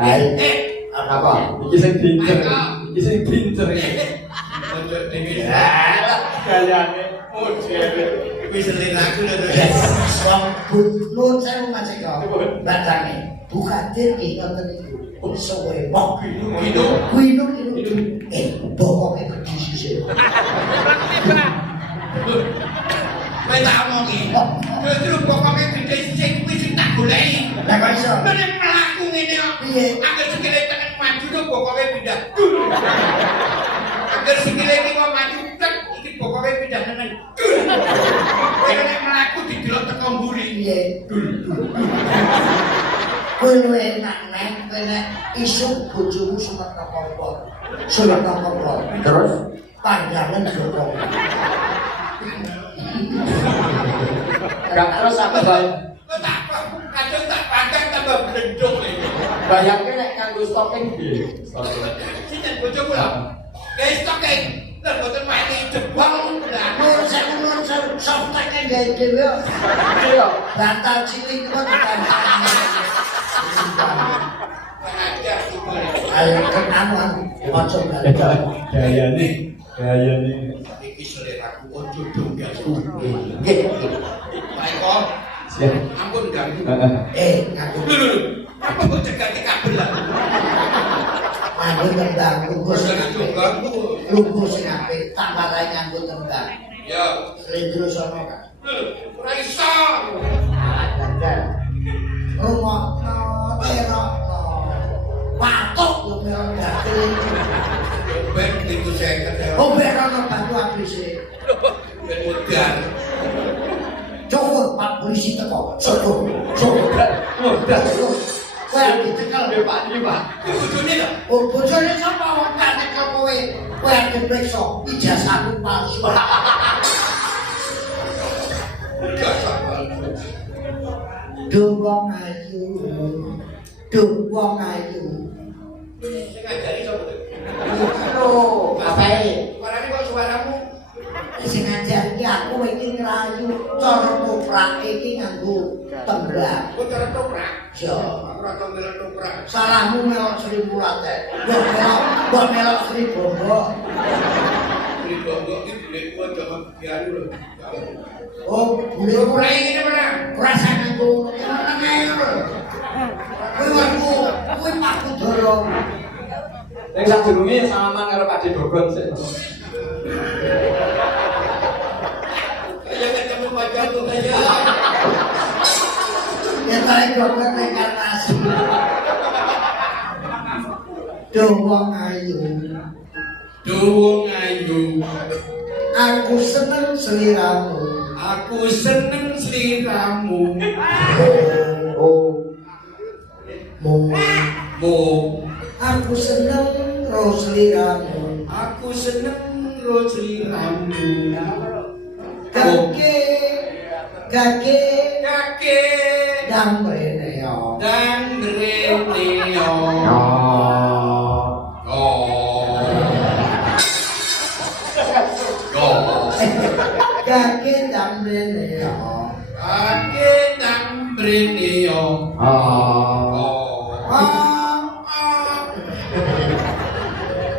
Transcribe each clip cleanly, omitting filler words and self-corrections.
Apa? Iki sing pinter. Iki sing pinter. Kayane model. Wis aku lho. Wong nun saya masih kok. Bacane. Bukadir iki ngoten iki. Suwe wong kuwi bokoke gede sisih. Kowe tak omongi. Terus pokoke gede sing kuwi sing tak goleki. Lah kok iso? Nek mlaku ngene kok. Piye? Angger sikile tekan maju to pokoke pindah. Angger sikile iki kok maju tek iki pokoke pindah nang. Kowe nek mlaku didelok teko mburi. Piye? Kowe enak nek kowe nek isuk bojomu sumet apa-apa. Sumet apa-apa. Terus panjangan joko. gak terus apa bae? Kok tak kadang tak pandang tambah blendong iki. Bayangke nek kanggo stocking piye? Sinten bojomu lho. Guys stocking. Lah boten mati jebol lah. Nur saya softake gawe dhewe. Iya. Bantal cilik kok dibantal. Ajar iki. Ayo kenalan ojo bali. Gayane Iki seleraku ojo dong gasku. Nggih. Pak Eko. siap. Ampun ganggu. Ngaku. Lho. Apa kok cegake kabel lah. Mandi tendang lugu sing apik. Ganggu. Lugu sing apik tak warai nganggo tendang. Ya. Slendro sono kan. Ora iso. Ada. Rungokno terokno. Patuk yo merong gatel. Ben itu saya kata. Oh berono batu ABC. Ben mudan. Cukup Pak polisi teko. Cukup. Kowe ditekel Nggih Pak iki Pak. Bojone lho. oh bojone sapa wong tak tekel kowe. Kowe diperiksa ijazahmu palsu. Duh wong ayu. Sing ngajari sapa? Lho, apae? Suarane kok suaramu? Sing ngajar iki aku iki nglayu cara koprak iki nganggo tembrak. Kok cara toprak? Yo, Aku ora tau melok toprak. salahmu melok Sri Mulate. Mbok melok Sri Bombo. Beli bonggok iki duitku aja biaru lho. Oh, bule Ora ngene mana? rasa nganggo ngono. Kuwi Pak Kudoro. Ning sadurunge salaman karo Pak Dogon sik. Ayo ketemu wajahmu saja. Ya tarik dokter reinkarnasi. Duh wong ayu. Duwung ayu. Aku seneng seliramu. Aku seneng sliramu. Oh. Mo. Aku seneng ro seliramu. Aku seneng ro sliramu. Kake dang rene yo. Dan reneo. Kake dang rene yo. Ake nang reneo.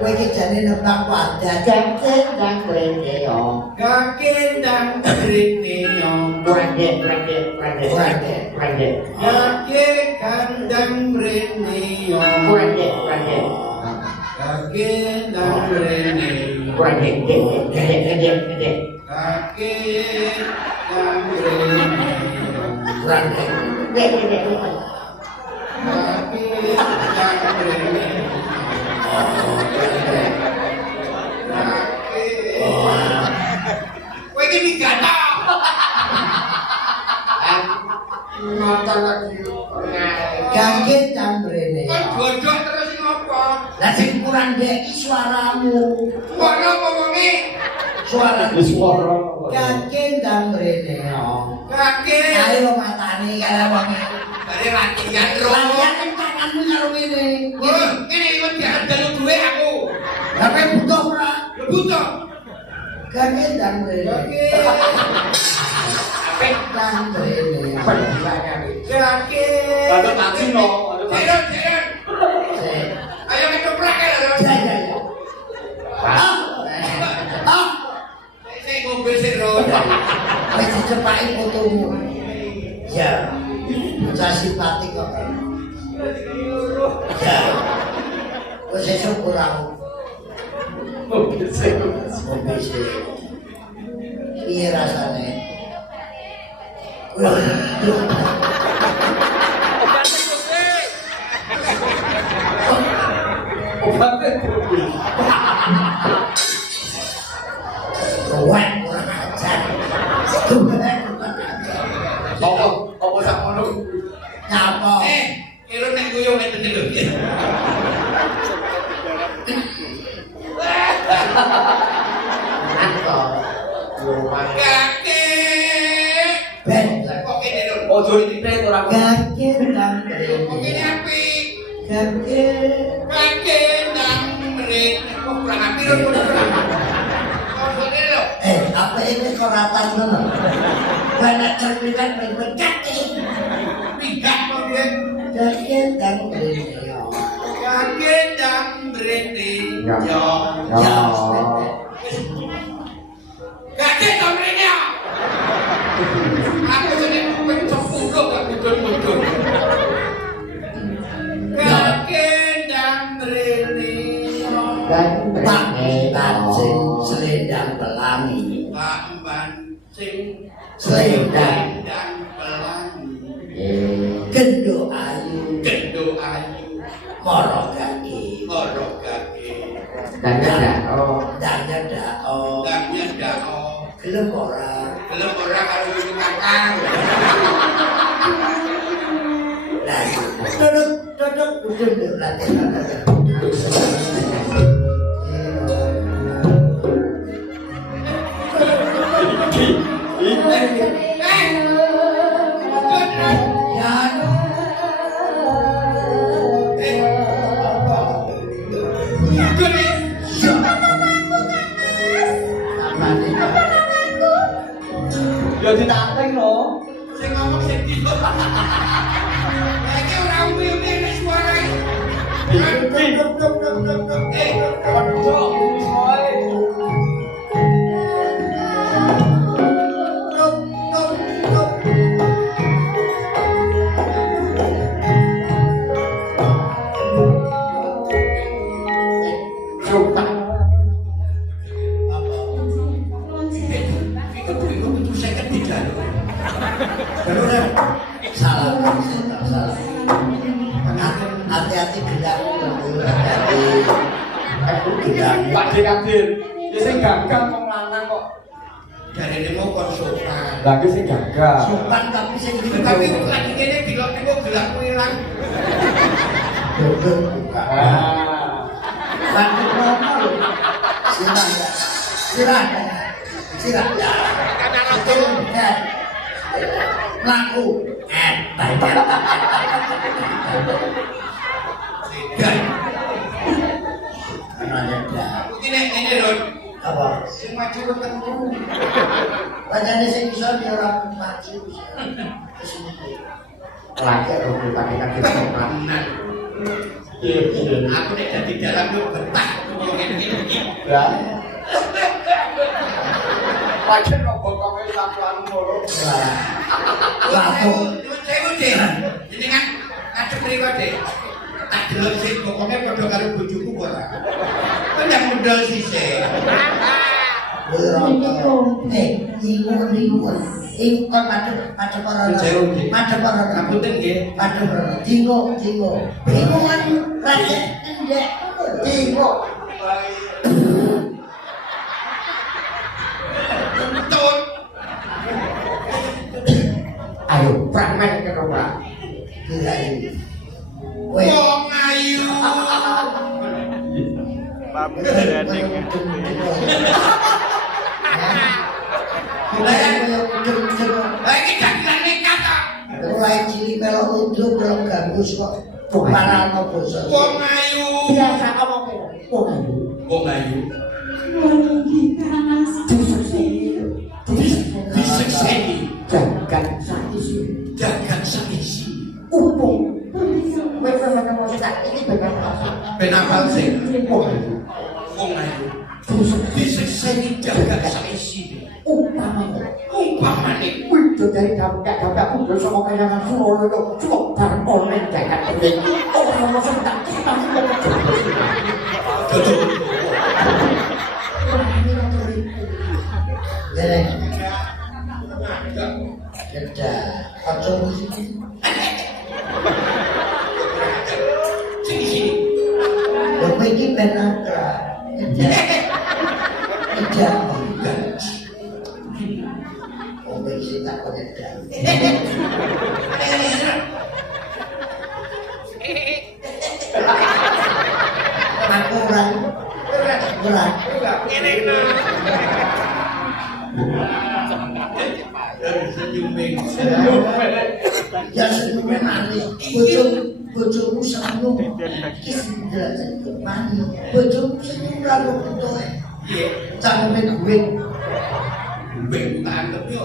Kowe iki jane nebak wadah. Kake dang rene yo. Kake nang reneo. Branded. Ake kandang reneo. Kake nang reneo. Kake nang reneo. Kowe iki migata. Ngoten lagi. Kake dang rene. Kon bodho terus ngopo? Lah sing kurang dek suaramu. Ngono apa wonge? Suara Suara. Kake dang rene yo. Kake. Ayo matane kaya wong Bare latihan ro. latihan tanganmu karo ngene. Oh, kene iki diandel duwe aku. Tapi butuh ora? Butuh. Kake dang rene. Kake. Kake dang rene. Kake. Bantu mati no. Jalan. besok kurang ngombe sih. Piye rasane? Obatnya Wah, kurang ajar. apa sakmono? Nyapa? Kira nek guyu ngeten iki lho. Apa? Kakek. Ben, Kok kene lho. Ojo ditipet ora kakek nang Kok kene mrene. apik. Kakek. Kakek nang mrene. Kok kurang apik lho. Kok kene lho. Apa ini koratan ngono? Banyak cerminan ben kakek. Pinggang kok dia. Kakek nang mrene. Kakek nang mrene. Ya. Yo. Ya. Kakek nang mrene. Aku jeneng pencok punduk kok mudun-mudun. Kakek nang mrene. Pancing selendang pelangi. Pancing Selendang dan pelangi. gendo ayu Gendo ayu. moro kaki. Ora kaki. Dan nyedak Dan nyedako. gelem ora. Gelem ora karo iki kakang. Lah duduk duduk lagi. Ya ditanteng no. Sing ngomong sing di. Lagi ora umum nek suara iki. Salah. Hati-hati gedak. Hati-hati gedak. Pak Dekadir, ya sing gagah wong lanang kok. Jarene mau konsultan. Lah ki sing gagah. Sopan tapi sing Tapi lagi kene dilok-dilok gelakku ilang. duduk buka. Ah. Lanjut ngomong lho. Sirah ya. Betul kan. Laku. Dan Karena ada ini lho. apa? Sing maju ketemu. Bacanya sing iso di orang maju. Kesini. Laki rukun pakai kaki sopan. Benar. Iya. Aku nek dadi dalam yo betah ngomong ngene iki. Ya. Pakai robot kok sampean ngono. Laku. Sewu Dik. Jenengan ngadep mriku Dik. Tak delok sik pokoke padha karo bojoku kok ora. Kan yang modal sisih. Ingun. Ing kon madhep para Ngapunten nggih. Dingo. Ingun raja endek. Dingo. Tuntut. Ayo, pramen ke rumah. Gila ini. Wong ayu. Lah iki dagelan nekat ta. Mulai cilik melok uduk belum ganggu kok. Parano basa. Wong ayu. Biasa ngomong wong ayu. Wong ayu. Disekseni. Jagat saisi. Upung. Wes ngomong iki bener. Ben apal sing. Wong ayu. Disekseni jagat saisi. Umpamane. Wih, dari dampak aku udah sama kayangan Solo itu cukup bareng online jagat ini. Oh, sama sebentar, kita Iki penakra. Tidak. Oh, iki tak konedan. Aku ora. Ya senyume manis. Bojomu senyum. Iki derajat manis. Bojomu senyum ra butuhe. Cangkeme duwe. Duwe tangkep yo.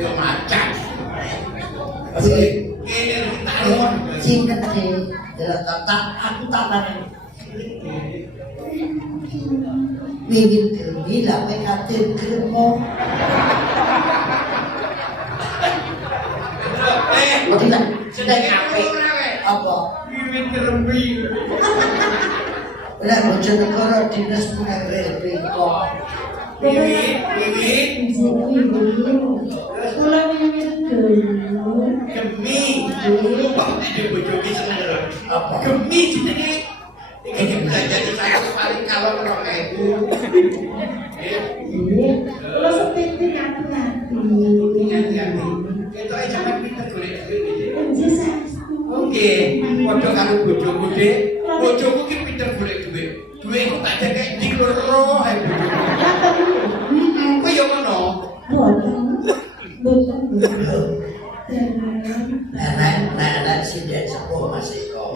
Yo macan. Singkat sih, aku tak Mingin kermi lah pekatin kermo. Sudah ngapain? Apa? Mingin kermi. Udah Bojonegoro dinas pengajian kok. Mingin. Kula mingin Gemi. Kok iki bojoki seneng. Apa? Gemi jenenge. Iki belajar saya paling kalau karo ibu. Kula seperti hati-hati. Ketoke sampeyan pinter golek duit. Nggih, Oke, padha karo bojoku, Dik. Bojoku ki pinter golek duit. Duit iku tak jek di loro ae. Kowe yo ngono. Nah, sindek sepuh Mas Eko.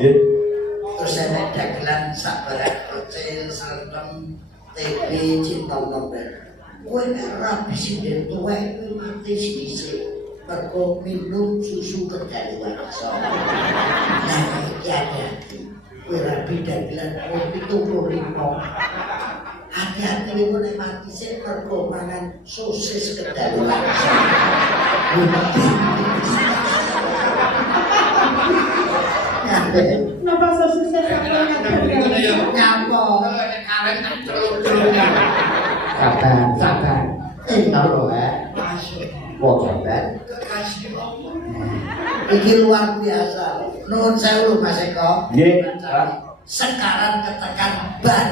Terus enek dagelan sabaran kecil, sarem, TB, cinta nomor. Kowe nek rabi sindek tuwek kuwi mati sithik. Mergo minum susu kedaluan iso. Nah, iki hati-hati. Kowe rabi dagelan kopi 75. Hati-hati niku nek mati sik mergo mangan sosis kedaluan iso. Napa sosisnya sampai nyapa nek karen tak celuk-celuknya. Sabar. Lho Masuk. Wong sabar. Kekasih Allah. Iki luar biasa. Nuwun sewu Mas Eko. Nggih. Sekarang ketekan ban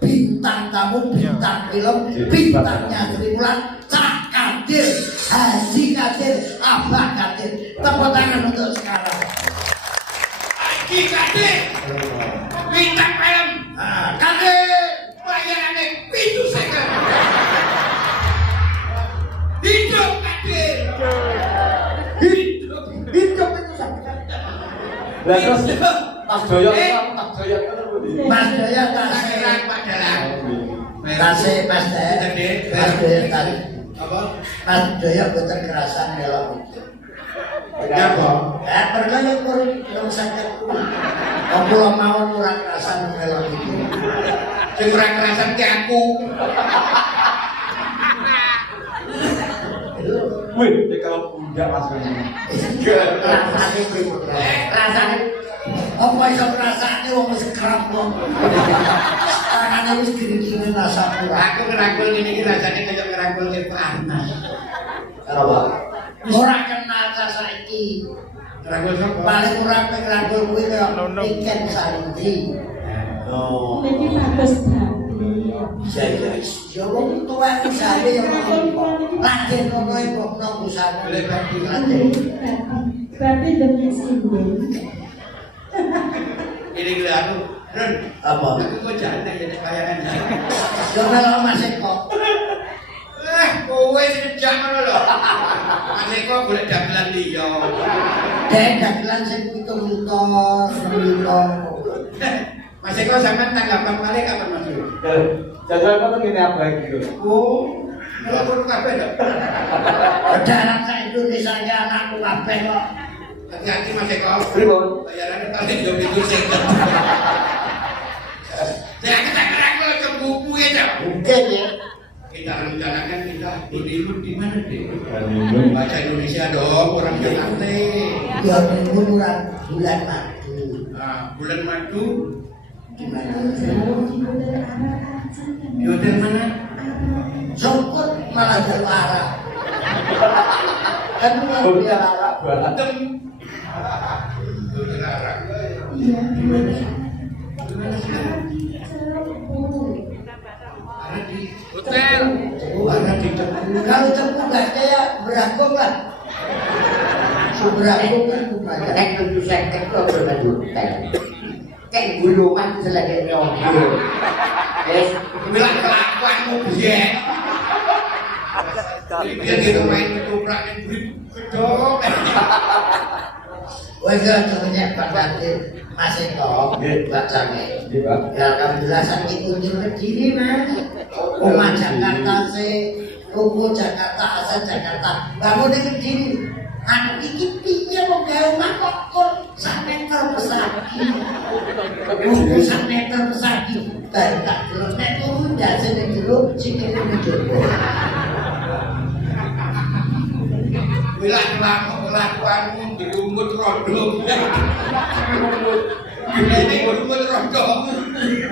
bintang tamu, bintang film, bintangnya Triwulan, Cak Kadir, Haji Kadir, Abah Kadir. Tepuk tangan untuk sekarang. Haji Kadir. Bintang film. Kadir. Bayarane 7 Hidup Kadir. Hidup itu Lah terus Mas Doyok ngono pundi? Mas Doyok tasih padalah. Tasih Mas Doyok tadi. Apa? Mas Doyok boten kerasan melok itu. Kenapa? Perkara kurang sakit. Kula mawon ora kerasan melok itu. Sing ora kerasan ki aku. Wih, dia kalau punya Mas Doyok. Rasane piye? Rasane apa iso rasane wong wis kerap kok. Tangane wis gini-gini rasane. Aku ngerangkul ngene iki rasane kaya ngerangkul panas. Apa? Ora kenal ta saiki. Ngerangkul sapa? Paling ora ngerangkul kuwi kaya iken Sarindi. Oh. Ini bagus banget. Iya. Ya wong tuwa isane ya lagi ngono iku nang busane Boleh bagi Berarti demi sinding. ini gue aku. Ren, apa? aku kok jalan ya nek bayangan. Yo melo Mas Eko. Kowe sejak ngono lho. Mas Eko golek dagelan liya. Dek dagelan sing 7 juta. Mas Eko sampean tanggapan malih kapan Mas? Jajal kan ngene apa iki lho. Oh, aku kabeh lho. Dalam sak Indonesia ya anakku kabeh kok. Hati-hati Mas Eko. Pripun? Bayarannya paling yo itu sing. Ya kita kerangkul ke buku ya. Mungkin ya. Kita rencanakan kita honeymoon di mana deh? Baca Indonesia dong, orang Jakarta. Ya minggu bulan madu. Bulan madu di mana? Jauh di udara arah aja. Di udara mana? Sokot malah berwarna. Kan Udara arak buatan. Tem. Udara arak. Iya, Gimana sih? Cepu. Ada di hotel. Ada di Cepu. Kalau Cepu nggak kayak Berangkong lah. Berangkong kan lumayan. Nek tentu seket kok berbantu hotel. Kayak gulungan selagi nyongkul. Wes, Bilang kelakuanmu biyen. Dia gitu main ketoprak yang beri kedok. Wes contohnya Pak Nanti masih kok bacanya. Nggih, Pak. Ya alhamdulillah sakit kunjung ke diri mas. Rumah Jakarta sih, ruko Jakarta, asal Jakarta. Bangun di Kediri. Anak iki piye mau gawe omah kok sak meter persegi. Ruko sak meter persegi. Baru tak delok nek turun dase ning jero sikile ning jero. Bilang kelakuanmu berumut rondo. Ini berumut rondo.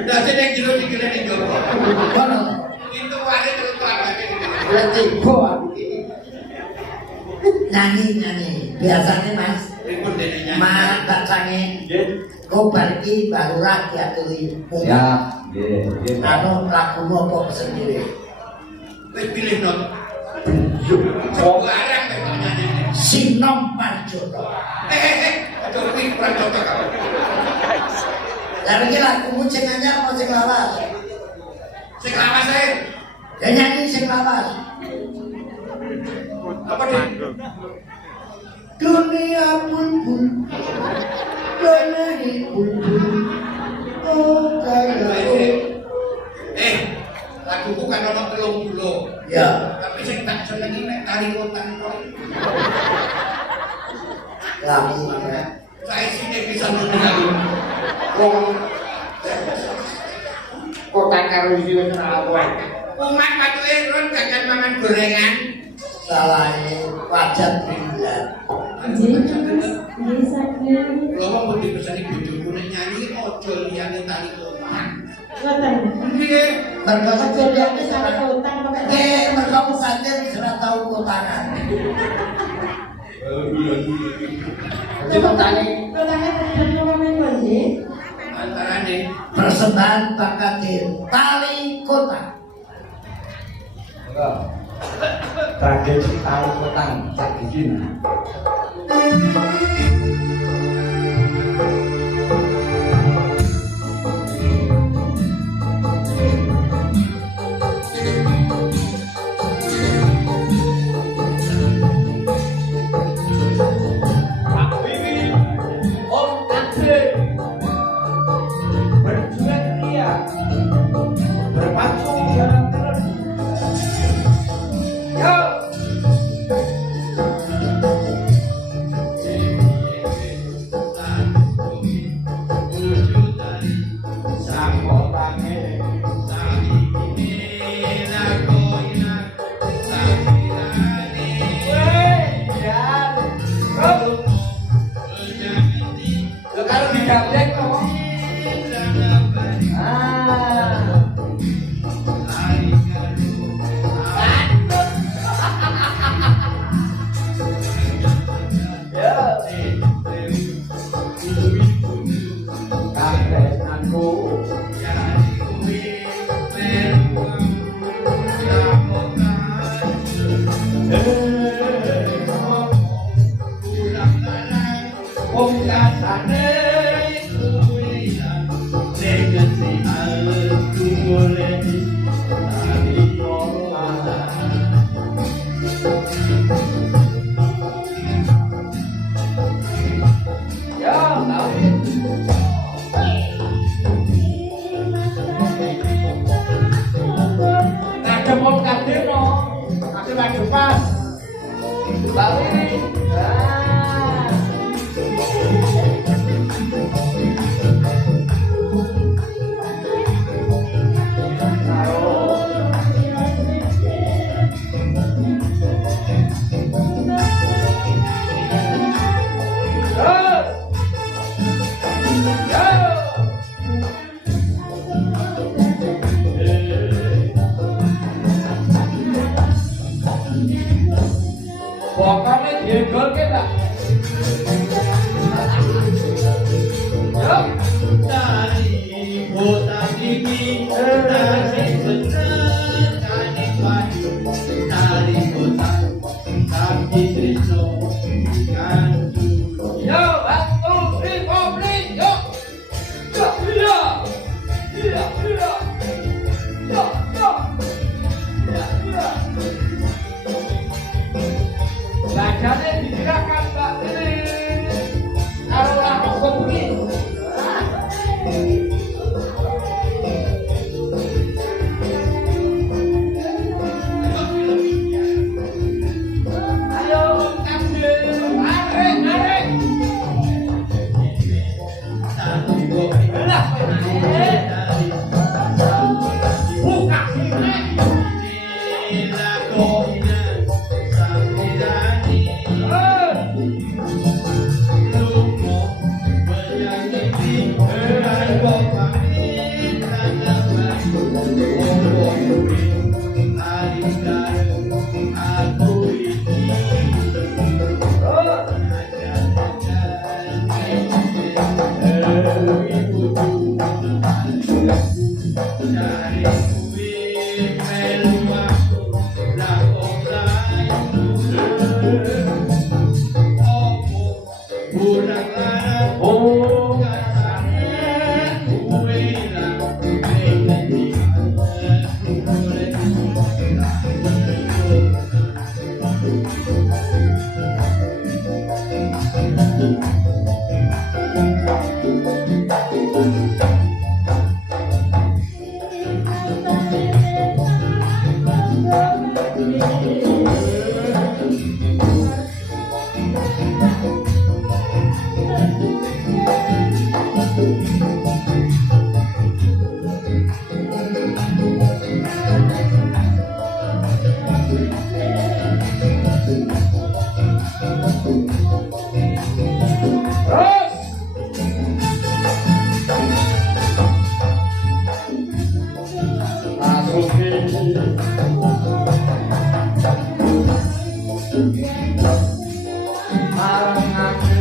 Udah sini kilo dikira nih jowo. Kono Itu wale terus kelakuannya. berarti aku iki. Nyanyi biasanya mas. Ribut dene nyanyi. Mas bacanya Nggih. Kobar iki baru rakyat tuh. Siap. Nggih, nggih, Pak. Anu lakumu apa sendiri? Wis pilih non. Coba. Barang kok nyanyi. Sinom Parjono. Aduh ini kurang cocok kau. Lah iki lakumu sing anyar apa sing lawas? Sing lawas ae. Ya nyanyi sing lawas. Apa nih? Dunia bulbul, dunia bulbul, oh kaya. Laguku kan ono 30. Ya, Tapi sing tak senengi nek tari kotan kok. lagu mana? Saya sini bisa mendengar. kota karo iki wis ora apa. Umat patuhe ron gagan mangan gorengan. Salahnya wajan bulan. Nggih, sakit. Lha wong kudu pesani bojoku nek nyanyi aja liyane tari kotan. Ngoten. Nggih. Mereka Aja kecil lihat ke sana utang pakai. Eh, mereka musadir sudah tahu kotanan. Coba tanya Utangnya terus ngomongin nggih. Antarane Persembahan Pak Kadir, tali kota. Enggak. Tragedi tahu kotang tragedi. Marangake